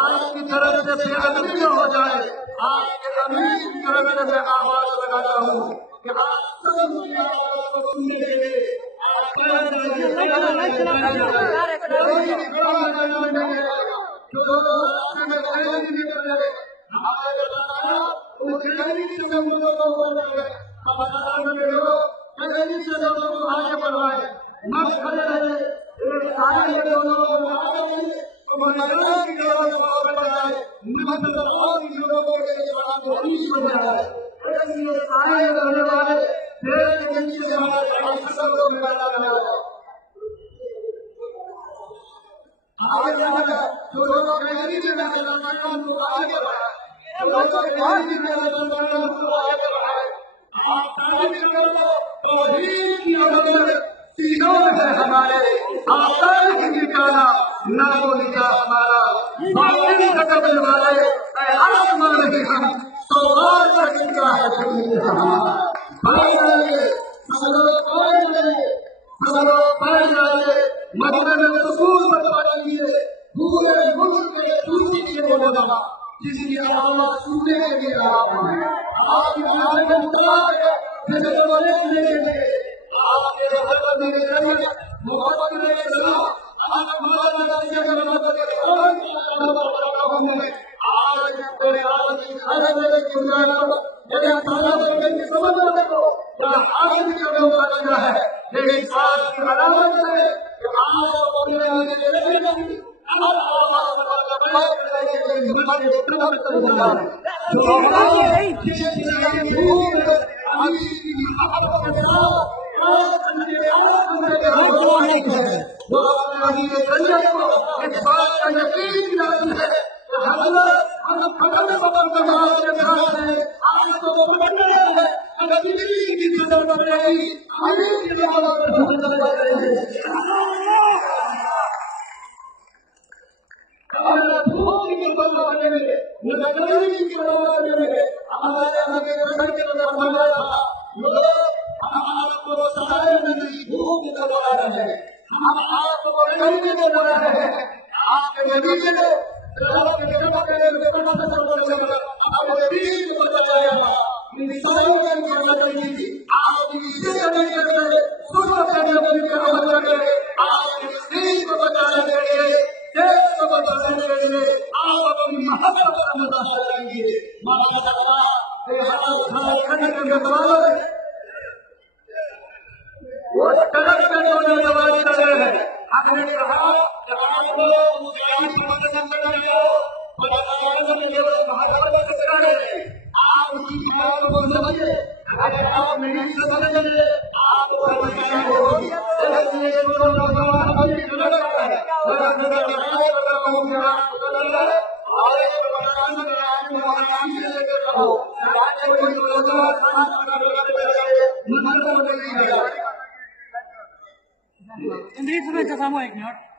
آپ کی طرف سے بے ادبی نہ ہو جائے. آپ کے امیر کی طرف سے میں آواز لگاتا ہوں کہ آپ سب کی آواز کو سننے کے لیے جس کی آواز سننے کے لیے آپ ہیں. آپ کی آواز Indeed, Assalamu alaikum.